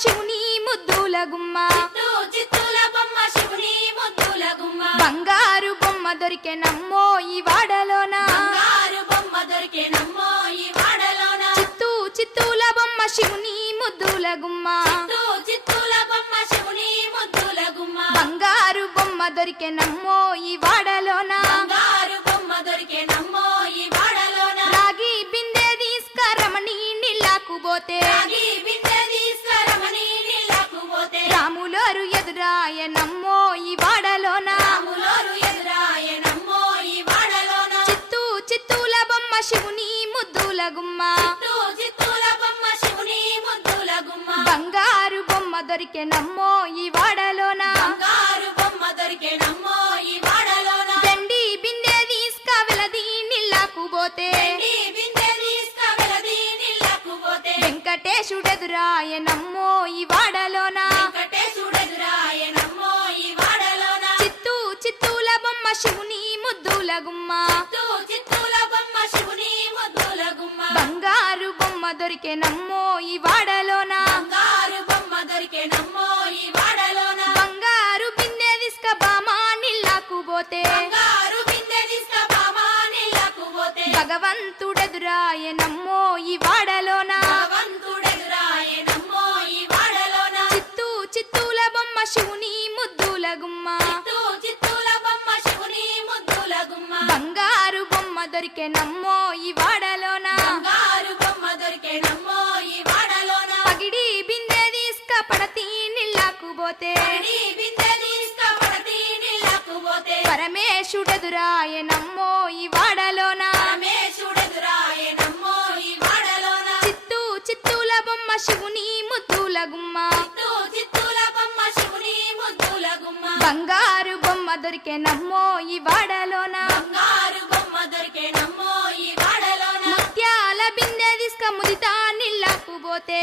శివుని ముద్దుల గుమ్మ చిత్తూల బొమ్మ శివుని ముద్దుల గుమ్మ బంగారు బొమ్మ దొరికెనమ్మో ఈ వాడలోన బంగారు బొమ్మ దొరికెనమ్మో ఈ వాడలోన చిత్తూల బొమ్మ శివుని ముద్దుల గుమ్మ చిత్తూల బొమ్మ శివుని ముద్దుల గుమ్మ బంగారు బొమ్మ దొరికెనమ్మో ఈ వాడలోన బంగారు బొమ్మ దొరికెనమ్మో ఈ వాడలోన రాగి బిందె తీసుకరమణి నీళ్ళకు పోతే రాగి బిందె తీసుకరమని నీళ్ళకు పోతే రాములోరు ఎదురాయనమ్మో ఈ వాడలోన రాములోరు ఎదురాయనమ్మో ఈ వాడలోన చిత్తూల బొమ్మ శివుని ముద్దుల గుమ్మ చిత్తూల బొమ్మ శివుని ముద్దుల గుమ్మ బంగారు బొమ్మ దొరికెనమ్మో ఈ వాడలోన బంగారు బొమ్మ దొరికెనమ్మో ఈ వాడలోన దండి బిందె తీసుకవెలది నీళ్ళకు పోతే నీ బిందె తీసుకవెలది నీళ్ళకు పోతే వెంకటేశుడెదురాయనమ్మో ఈ వాడలోన వెంకటేశుడెదురాయనమ్మో ఈ వాడలోన చిత్తూల బొమ్మ శివుని ముద్దుల గుమ్మ చిత్తూల బొమ్మ శివుని ముద్దుల గుమ్మ బంగారు బొమ్మ దొరికెనమ్మో ఈ వాడలోన బంగారు బొమ్మ దొరికెనమ్మో ఈ వాడలోన బంగారు బిందె తీసుక బామా నీళ్ళకు పోతే బంగారు బిందె తీసుకబామా నీళ్ళకు పోతే భగవంతుడెదురాయనమ్మో ఈ వాడలోన భగవంతుడెదురాయనమ్మో ఈ వాడలోన చిత్తూల బొమ్మ శివుని ముద్దుల గుమ్మ చిత్తూల బొమ్మ శివుని ముద్దుల గుమ్మ బంగారు బొమ్మ దొరికెనమ్మో ఈ వాడలోన బంగారు బొమ్మ దొరికెనమ్మో ఈ వాడలోన పగిడి బిందె తీసుక పడతి నీళ్ళకు పోతే పడి బిందె తీసుకపడతి నీళ్ళకు పోతే పరమేశుడెదురాయనమ్మో ఈ వాడలోన పరమేశుడెదురాయనమ్మో ఈ వాడలోన చిత్తూల బొమ్మ శివుని ముద్దుల గుమ్మ చిత్తూల బొమ్మ శివుని ముద్దుల గుమ్మ బంగారు బొమ్మ దొరికెనమ్మో ఈ వాడలోన బంగారు బొమ్మ దొరికెనమ్మో ఈ వాడలోన ముత్యాల బిందె తీసుక ముదితా నీళ్ళకు పోతే